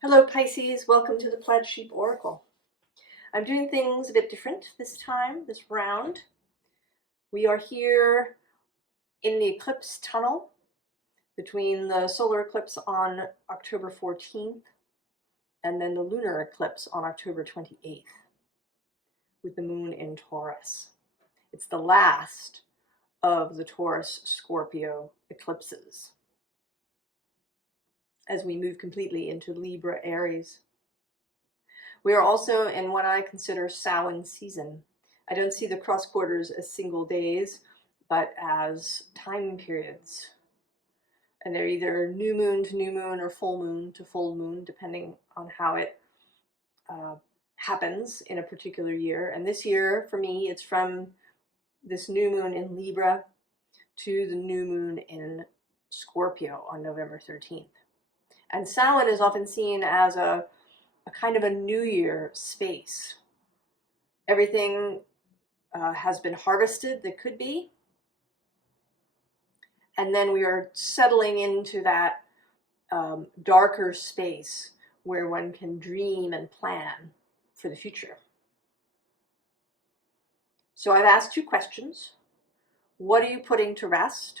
Hello Pisces, welcome to the Plaid Sheep Oracle. I'm doing things a bit different this time, this round. We are here in the eclipse tunnel between the solar eclipse on October 14th and then the lunar eclipse on October 28th with the moon in Taurus. It's the last of the Taurus-Scorpio eclipses as we move completely into Libra Aries. We are also in what I consider Samhain season. I don't see the cross quarters as single days, but as time periods. And they're either new moon to new moon or full moon to full moon, depending on how it happens in a particular year. And this year, for me, it's from this new moon in Libra to the new moon in Scorpio on November 13th. And Samhain is often seen as a kind of a New Year space. Everything has been harvested that could be, and then we are settling into that darker space where one can dream and plan for the future. So I've asked two questions. What are you putting to rest?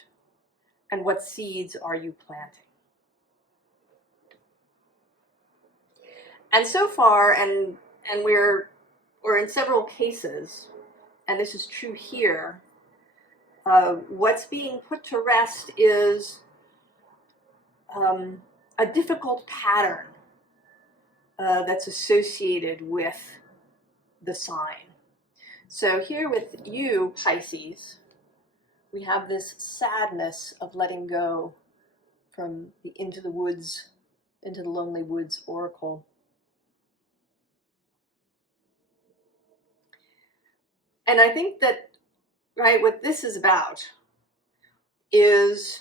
And what seeds are you planting? And so far, and we're in several cases, and this is true here, what's being put to rest is a difficult pattern that's associated with the sign. So here with you, Pisces, we have this sadness of letting go from the Into the Woods, Into the Lonely Woods oracle. And I think that, right, what this is about is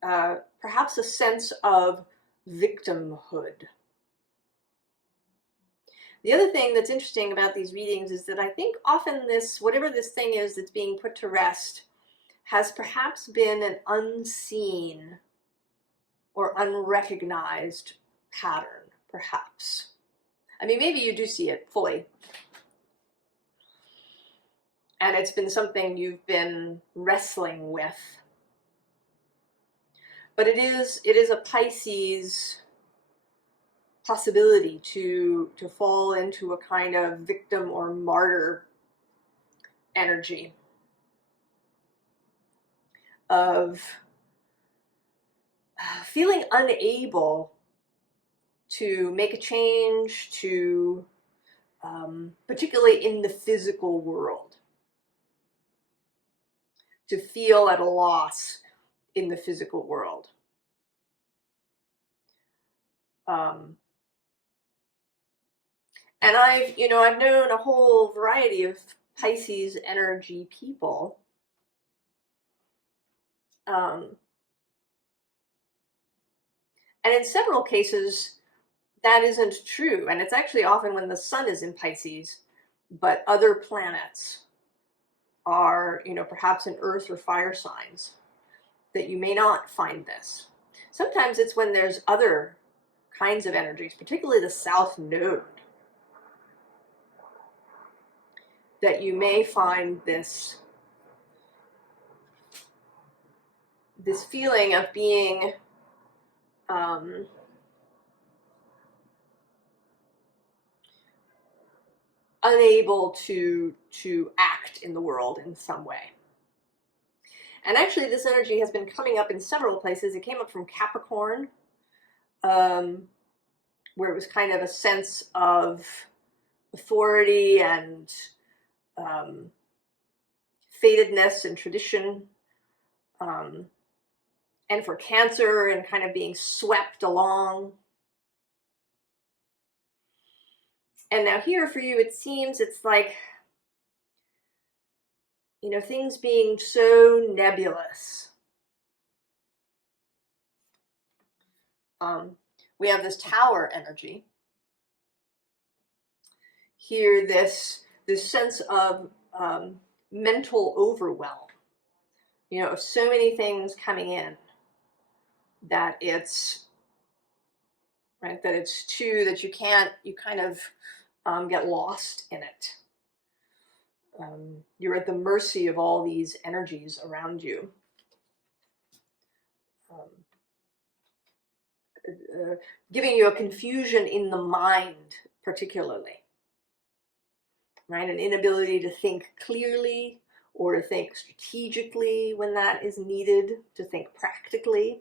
perhaps a sense of victimhood. The other thing that's interesting about these readings is that I think often this, whatever this thing is that's being put to rest, has perhaps been an unseen or unrecognized pattern, perhaps. I mean, maybe you do see it fully. And it's been something you've been wrestling with. But it is a Pisces possibility to fall into a kind of victim or martyr energy of feeling unable to make a change, to particularly in the physical world, to feel at a loss in the physical world. And I've known a whole variety of Pisces energy people. And in several cases, that isn't true. And it's actually often when the sun is in Pisces, but other planets are, perhaps in earth or fire signs, that you may not find this. Sometimes it's when there's other kinds of energies, particularly the South Node, that you may find this feeling of being unable to act in the world in some way. And actually this energy has been coming up in several places. It came up from Capricorn, where it was kind of a sense of authority and fatedness and tradition, and for Cancer and kind of being swept along. And now here for you, it seems it's like, things being so nebulous. We have this Tower energy. Here, this sense of mental overwhelm, of so many things coming in that it's, right? That it's too, that you kind of get lost in it. You're at the mercy of all these energies around you. Giving you a confusion in the mind, particularly, right? An inability to think clearly or to think strategically when that is needed, to think practically.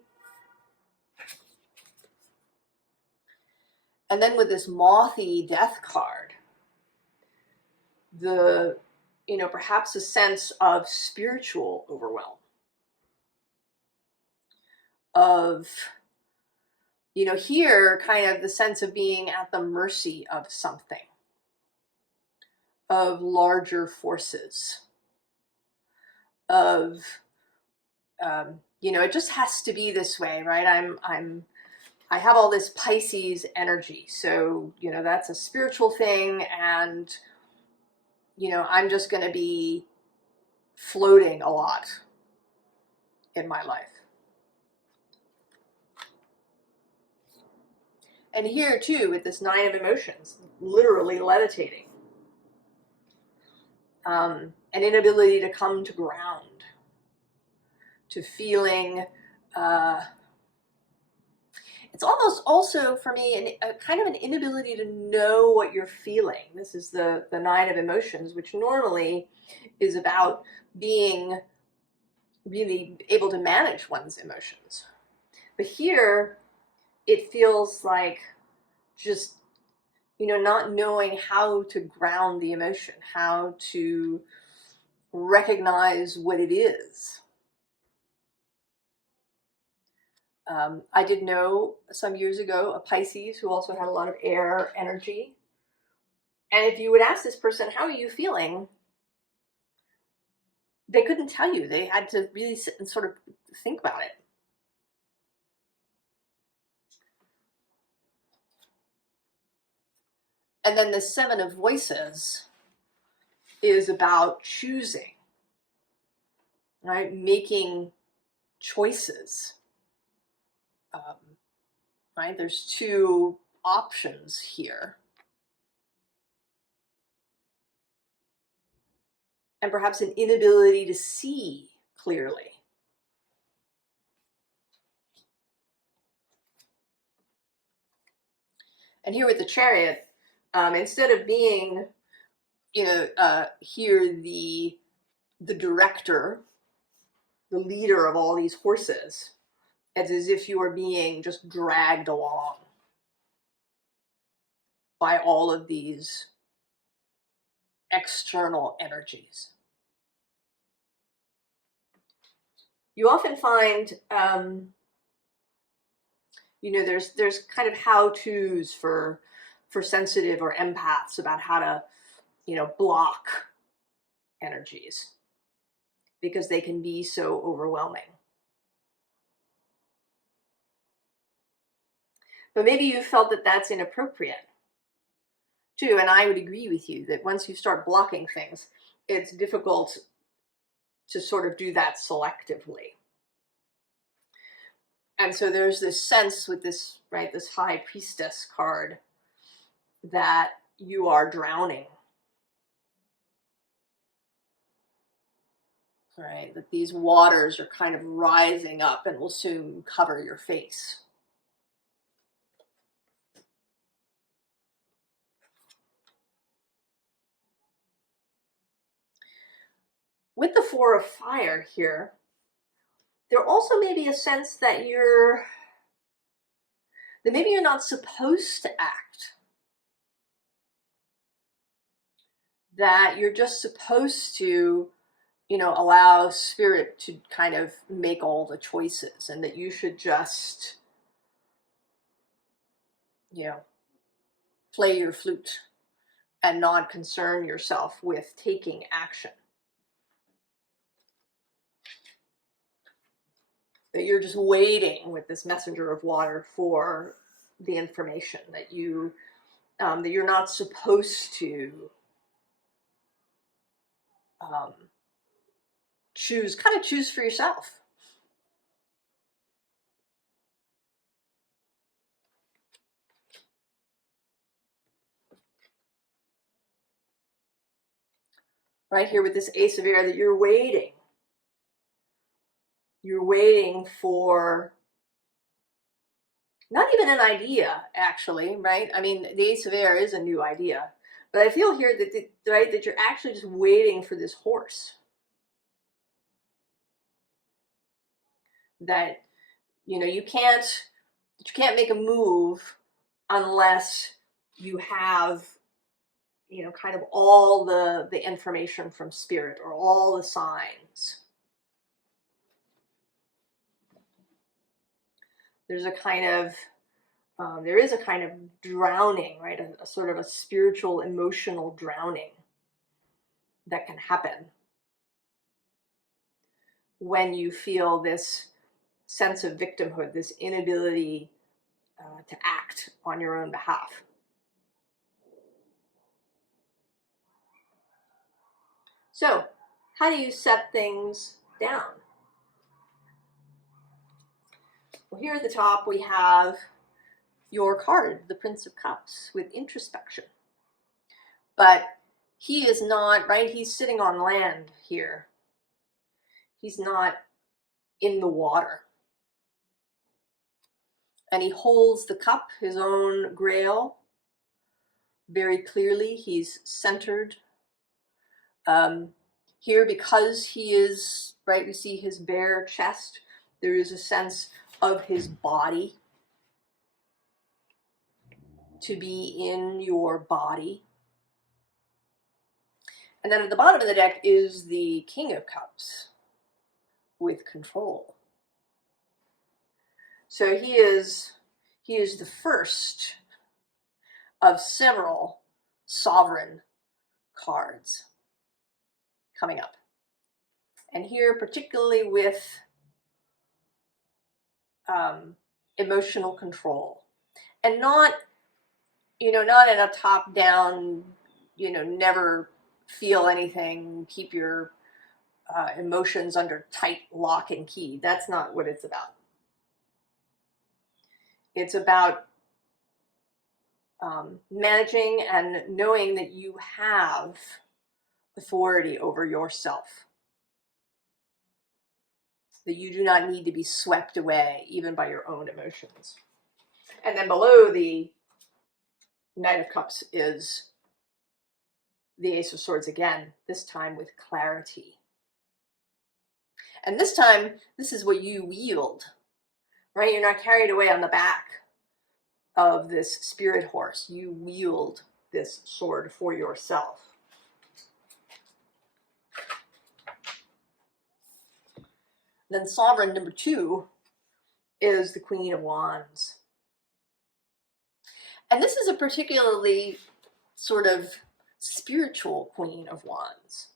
And then with this mothy death card, the, perhaps a sense of spiritual overwhelm, of, here kind of the sense of being at the mercy of something, of larger forces, of, it just has to be this way, right? I have all this Pisces energy, so, that's a spiritual thing, and, I'm just going to be floating a lot in my life. And here too, with this 9 of emotions, literally levitating. An inability to come to ground, to feeling, it's almost also for me a kind of an inability to know what you're feeling. This is the 9 of emotions, which normally is about being really able to manage one's emotions. But here, it feels like just, not knowing how to ground the emotion, how to recognize what it is. I did know some years ago a Pisces who also had a lot of air energy. And if you would ask this person, how are you feeling? They couldn't tell you. They had to really sit and sort of think about it. And then the 7 of voices is about choosing, right? Making choices. Right? There's 2 options here. And perhaps an inability to see clearly. And here with the Chariot, instead of being, here the director, the leader of all these horses, it's as if you are being just dragged along by all of these external energies. You often find, there's kind of how-tos for sensitive or empaths about how to, block energies, because they can be so overwhelming. But maybe you felt that that's inappropriate too, and I would agree with you that once you start blocking things, it's difficult to sort of do that selectively. And so there's this sense with this, right, this High Priestess card, that you are drowning, right? That these waters are kind of rising up and will soon cover your face. With the 4 of fire here, there also may be a sense that maybe you're not supposed to act. That you're just supposed to, allow spirit to kind of make all the choices, and that you should just, play your flute and not concern yourself with taking action. That you're just waiting with this messenger of water for the information, that that you're not supposed to choose for yourself. right here with this Ace of Air, that you're waiting. You're waiting for not even an idea, actually, right? I mean, the Ace of Air is a new idea, but I feel here that, right, that you're actually just waiting for this horse. That, you know, you can't make a move unless you have, you know, kind of all the information from spirit, or all the signs. There's a kind of there is a kind of drowning, right? A sort of a spiritual, emotional drowning that can happen when you feel this sense of victimhood, this inability to act on your own behalf. So, how do you set things down? Well, here at the top we have your card, the Prince of Cups, with introspection. But he is not, right? He's sitting on land here. He's not in the water. And he holds the cup, his own grail, very clearly. He's centered. Here, because he is, right, we see his bare chest. There is a sense of his body, to be in your body. And then at the bottom of the deck is the King of Cups with control. So he is the first of several sovereign cards coming up. And here, particularly with emotional control. And not, you know, not in a top-down, you know, never feel anything, keep your emotions under tight lock and key. That's not what it's about. It's about managing and knowing that you have authority over yourself. That you do not need to be swept away even by your own emotions. And then below the Knight of Cups is the Ace of Swords again, this time with clarity. And this time, this is what you wield, right? You're not carried away on the back of this spirit horse. You wield this sword for yourself. Then sovereign number 2 is the Queen of Wands. And this is a particularly sort of spiritual Queen of Wands,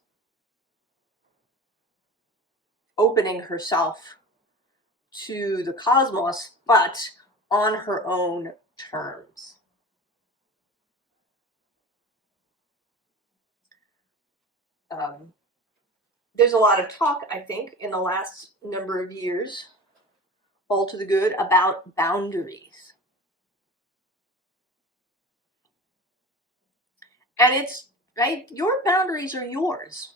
opening herself to the cosmos, but on her own terms. There's a lot of talk, I think, in the last number of years, all to the good, about boundaries. And it's, right, your boundaries are yours.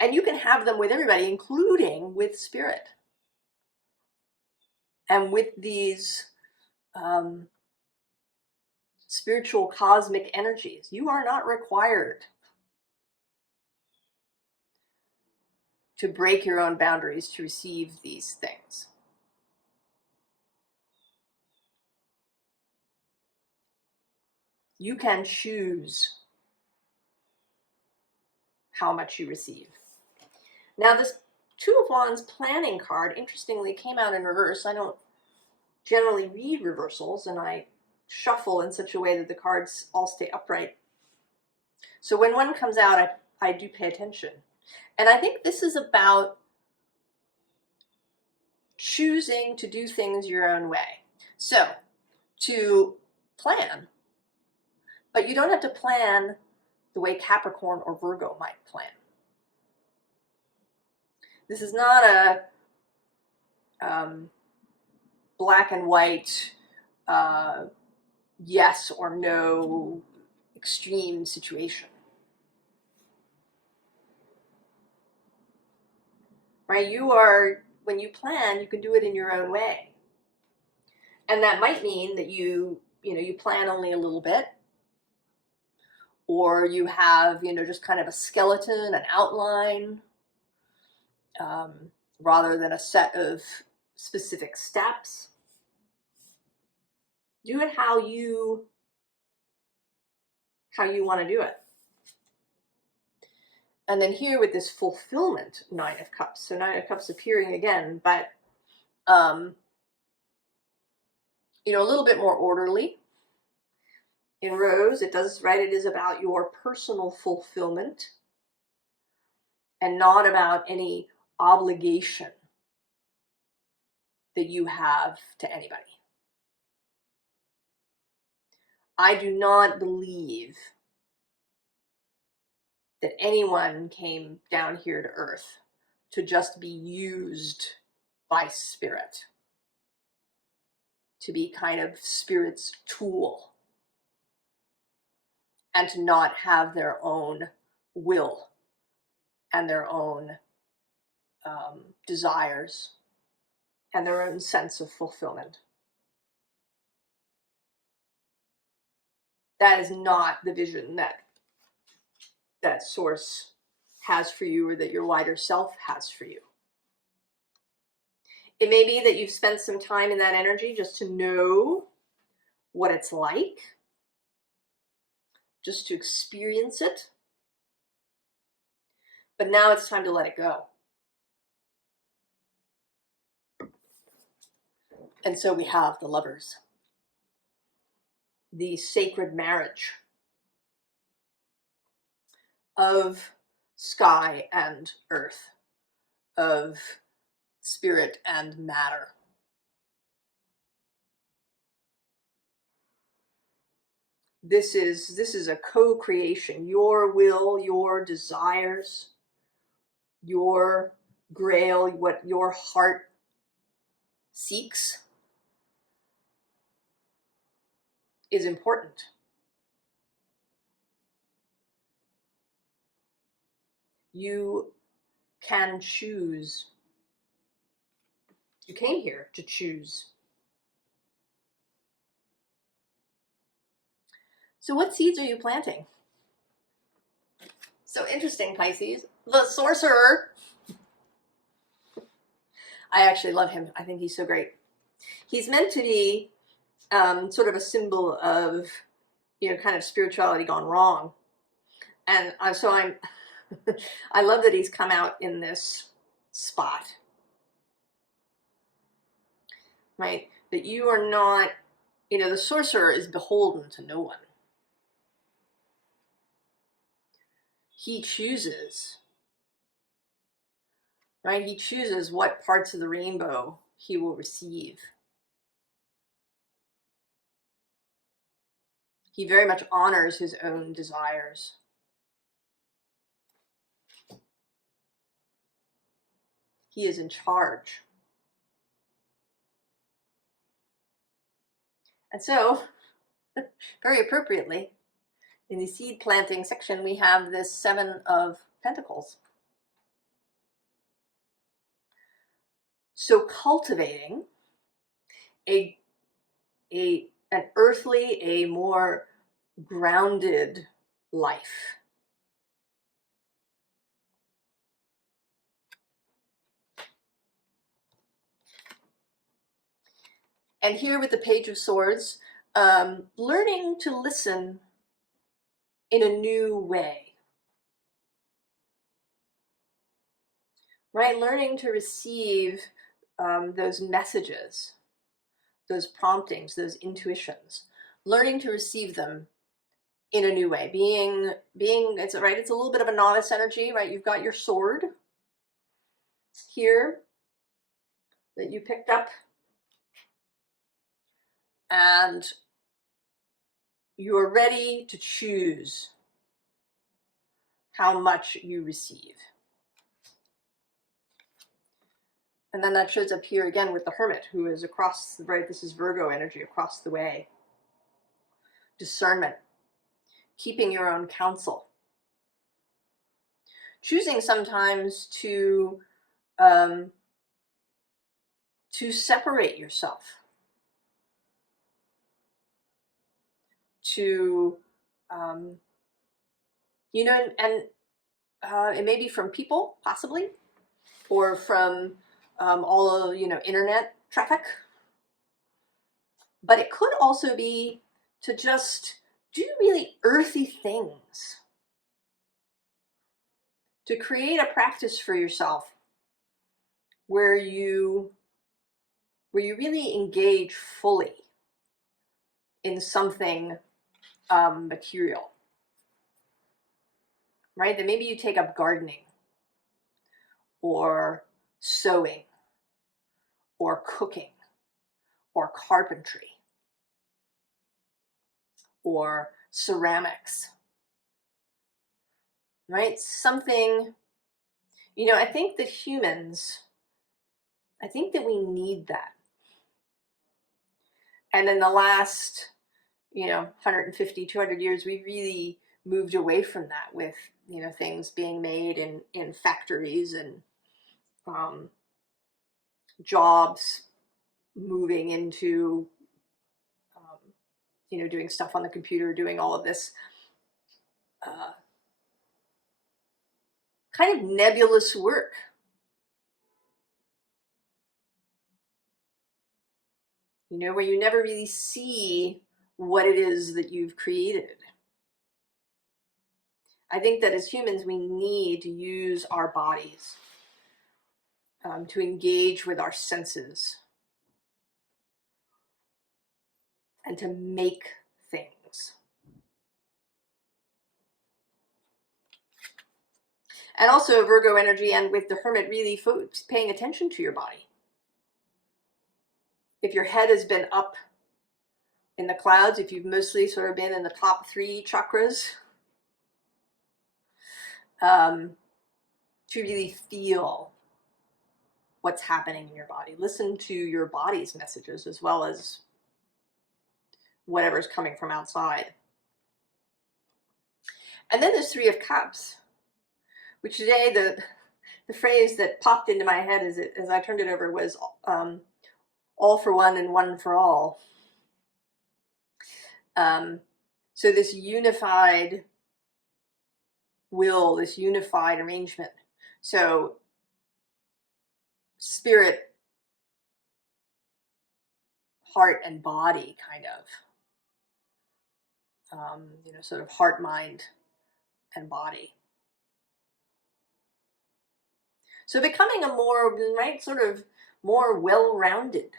And you can have them with everybody, including with spirit. And with these spiritual cosmic energies, you are not required to break your own boundaries to receive these things. You can choose how much you receive. Now, this Two of Wands planning card, interestingly, came out in reverse. I don't generally read reversals, and I shuffle in such a way that the cards all stay upright. So when one comes out, I do pay attention. And I think this is about choosing to do things your own way. So, to plan, but you don't have to plan the way Capricorn or Virgo might plan. This is not a black and white, yes or no extreme situation. right? When you plan, you can do it in your own way. And that might mean that you plan only a little bit, or you have, just kind of a skeleton, an outline, rather than a set of specific steps. Do it how you want to do it. And then here with this fulfillment Nine of Cups, so Nine of Cups appearing again, but a little bit more orderly. In Rose, it is about your personal fulfillment and not about any obligation that you have to anybody. I do not believe that anyone came down here to Earth to just be used by Spirit, to be kind of Spirit's tool, and to not have their own will and their own desires and their own sense of fulfillment. That is not the vision that Source has for you, or that your wider self has for you. It may be that you've spent some time in that energy just to know what it's like, just to experience it. But now it's time to let it go. And so we have the Lovers, the sacred marriage of sky and earth, of spirit and matter. This is a co-creation. Your will, your desires, your grail, what your heart seeks is important. You can choose. You came here to choose. So what seeds are you planting? So interesting, Pisces. The Sorcerer. I actually love him. I think he's so great. He's meant to be sort of a symbol of, kind of spirituality gone wrong. And so I love that he's come out in this spot. Right? That you are not, the Sorcerer is beholden to no one. He chooses, right? He chooses what parts of the rainbow he will receive. He very much honors his own desires. He is in charge. And so, very appropriately, in the seed planting section, we have this Seven of Pentacles. So cultivating an earthly, a more grounded life. And here with the Page of Swords, learning to listen in a new way. Right? Learning to receive those messages, those promptings, those intuitions. Learning to receive them in a new way. It's a little bit of a novice energy, right? You've got your sword here that you picked up, and you're ready to choose how much you receive. And then that shows up here again with the Hermit, who is across, right? This is Virgo energy across the way. Discernment. Keeping your own counsel. Choosing sometimes to to separate yourself, to, you know, and it may be from people, possibly, or from all of, you know, internet traffic. But it could also be to just do really earthy things, to create a practice for yourself where you really engage fully in something material, right? That maybe you take up gardening or sewing or cooking or carpentry or ceramics, right? Something, you know, I think that we need that. And in the last, you know, 150, 200 years, we really moved away from that with, you know, things being made in factories and jobs moving into, you know, doing stuff on the computer, doing all of this kind of nebulous work. You know, where you never really see what it is that you've created. I think that as humans, we need to use our bodies to engage with our senses and to make things. And also Virgo energy, and with the Hermit, really paying attention to your body. If your head has been up in the clouds, if you've mostly sort of been in the top 3 chakras, to really feel what's happening in your body. Listen to your body's messages as well as whatever's coming from outside. And then there's 3 of Cups, which today the phrase that popped into my head as I turned it over was all for one and one for all. So this unified will, this unified arrangement. So spirit, heart, and body, kind of. You know, sort of heart, mind, and body. So becoming a more, right, sort of more well-rounded.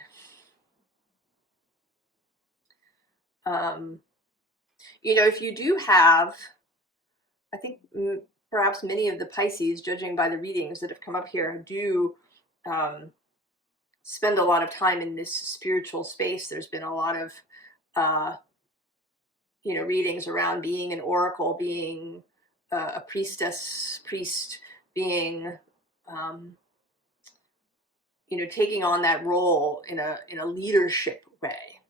You know, if you do have, I think perhaps many of the Pisces, judging by the readings that have come up here, do spend a lot of time in this spiritual space. There's been a lot of, you know, readings around being an oracle, being a priestess, priest, being, you know, taking on that role in a leadership way.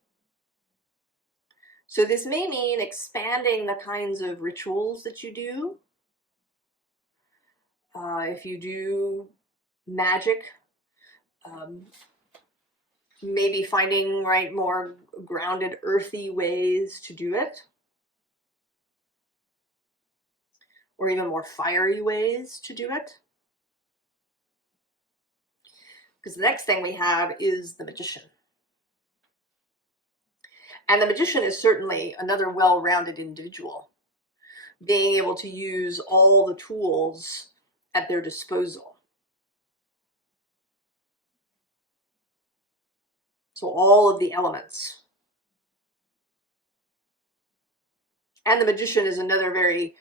So this may mean expanding the kinds of rituals that you do. If you do magic, maybe finding, right, more grounded, earthy ways to do it. Or even more fiery ways to do it. Because the next thing we have is the Magician. And the Magician is certainly another well-rounded individual, being able to use all the tools at their disposal. So all of the elements. And the Magician is another very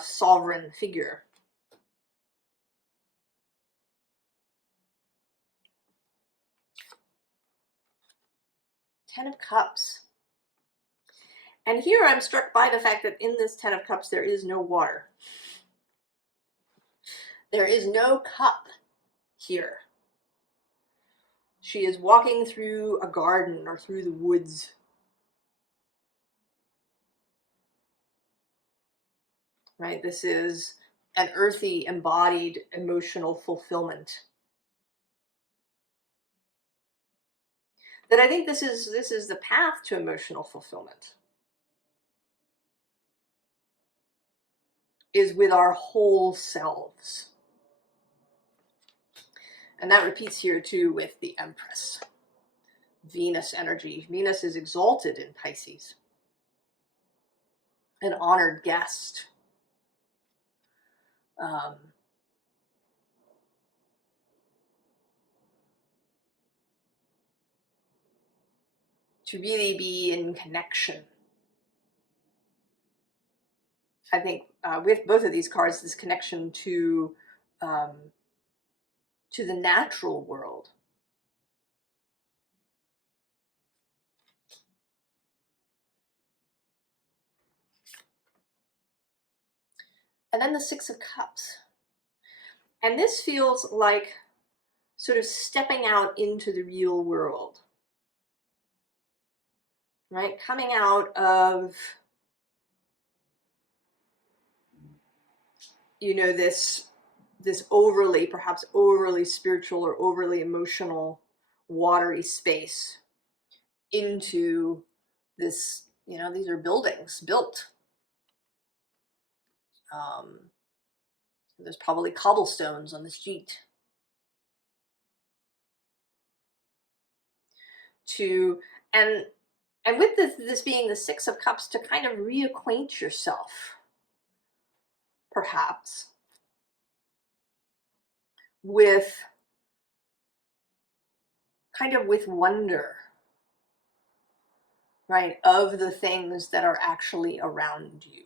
sovereign figure. Ten of Cups. And here I'm struck by the fact that in this Ten of Cups there is no water. There is no cup here. She is walking through a garden or through the woods. Right? This is an earthy, embodied, emotional fulfillment. that I think this is the path to emotional fulfillment, is with our whole selves. And that repeats here too with the Empress. Venus energy. Venus is exalted in Pisces. An honored guest. To really be in connection. I think with both of these cards, this connection to the natural world. And then the Six of Cups. And this feels like sort of stepping out into the real world. Right? Coming out of, you know, this overly, perhaps overly spiritual or overly emotional, watery space into this, you know, these are buildings built. There's probably cobblestones on the street. And with this being the Six of Cups, to kind of reacquaint yourself, perhaps, with kind of with wonder, right, of the things that are actually around you.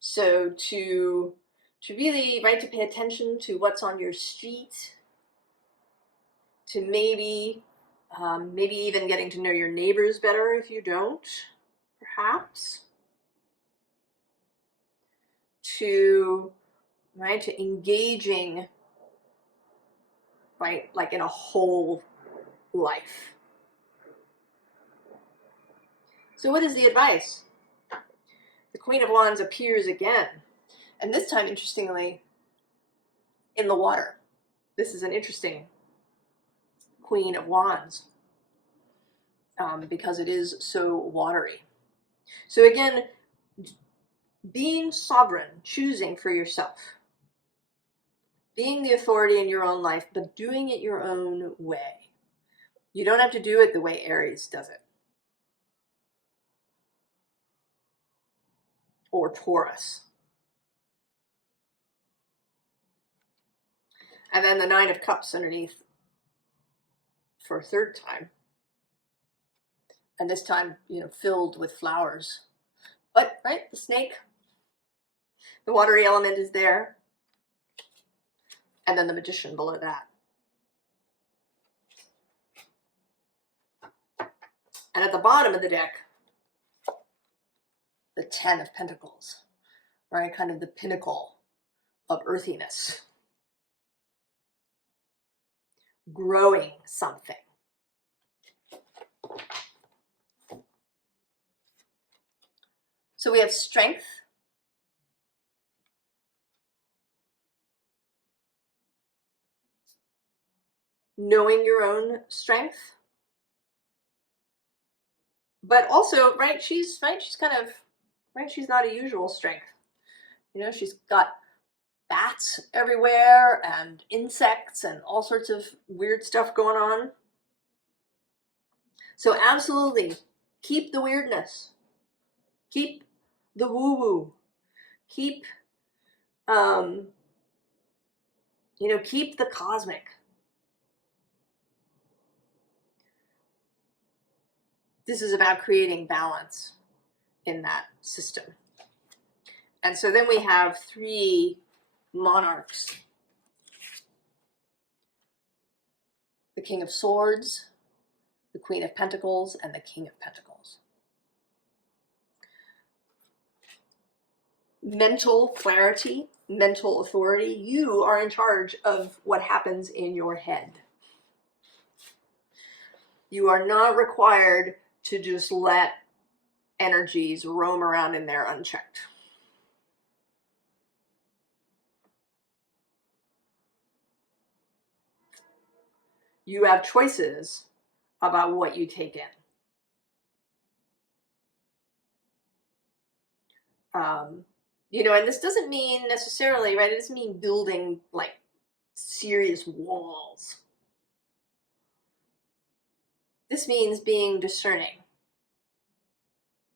So to really, right, to pay attention to what's on your street, to maybe even getting to know your neighbors better if you don't, perhaps. To engaging, right, like in a whole life. So what is the advice? The Queen of Wands appears again, and this time, interestingly, in the water. This is an interesting Queen of Wands, because it is so watery. So again, being sovereign, choosing for yourself, being the authority in your own life, but doing it your own way. You don't have to do it the way Aries does it, or Taurus. And then the Nine of Cups underneath for a third time. And this time, you know, filled with flowers. But, right, the snake, the watery element is there. And then the Magician below that. And at the bottom of the deck, the Ten of Pentacles, right? Kind of the pinnacle of earthiness. Growing something. So we have strength. Knowing your own strength. But also, right, she's kind of, right, she's not a usual strength. You know, she's got bats everywhere and insects and all sorts of weird stuff going on. So absolutely, keep the weirdness. Keep the woo-woo. Keep, you know, keep the cosmic. This is about creating balance in that system. And so then we have three monarchs. The King of Swords, the Queen of Pentacles, and the King of Pentacles. Mental clarity, mental authority. You are in charge of what happens in your head. You are not required to just let energies roam around in there unchecked. you have choices about what you take in. You know, and this doesn't mean necessarily, right? It doesn't mean building like serious walls. This means being discerning,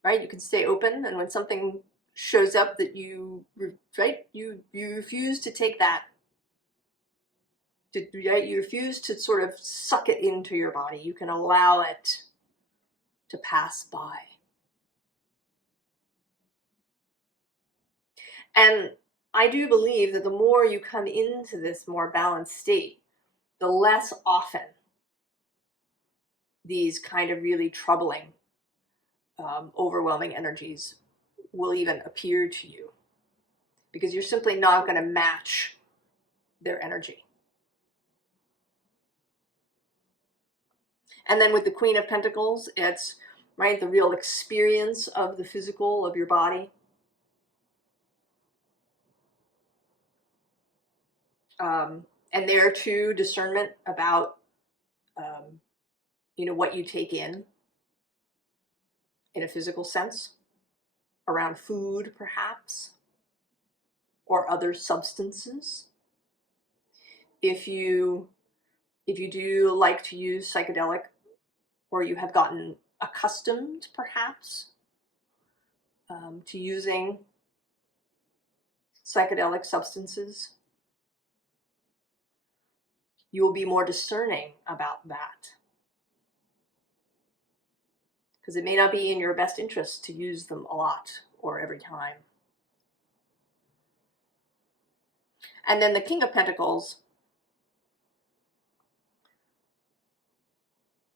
right? You can stay open, and when something shows up that you, right, you refuse to take that. Right? You refuse to sort of suck it into your body. You can allow it to pass by. And I do believe that the more you come into this more balanced state, the less often these kind of really troubling, overwhelming energies will even appear to you, because you're simply not going to match their energy. And then with the Queen of Pentacles, it's, right, the real experience of the physical, of your body. And there too, discernment about, you know, what you take in a physical sense, around food perhaps, or other substances. If you do like to use psychedelic, or you have gotten accustomed perhaps to using psychedelic substances, you will be more discerning about that, because it may not be in your best interest to use them a lot or every time. And then the King of Pentacles,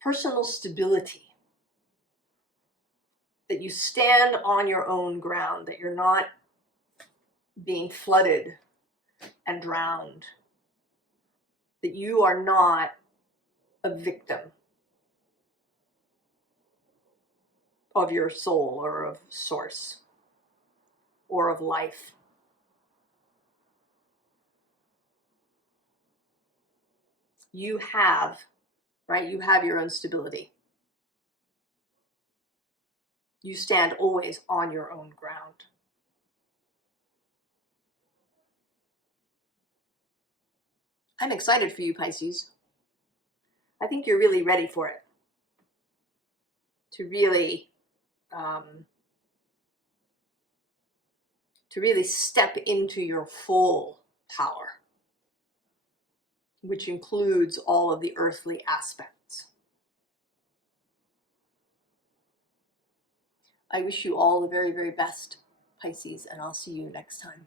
personal stability, that you stand on your own ground, that you're not being flooded and drowned, that you are not a victim of your soul or of source or of life. You have, right, you have your own stability. You stand always on your own ground. I'm excited for you, Pisces. I think you're really ready for it. To really step into your full power, which includes all of the earthly aspects. I wish you all the very, very best, Pisces, and I'll see you next time.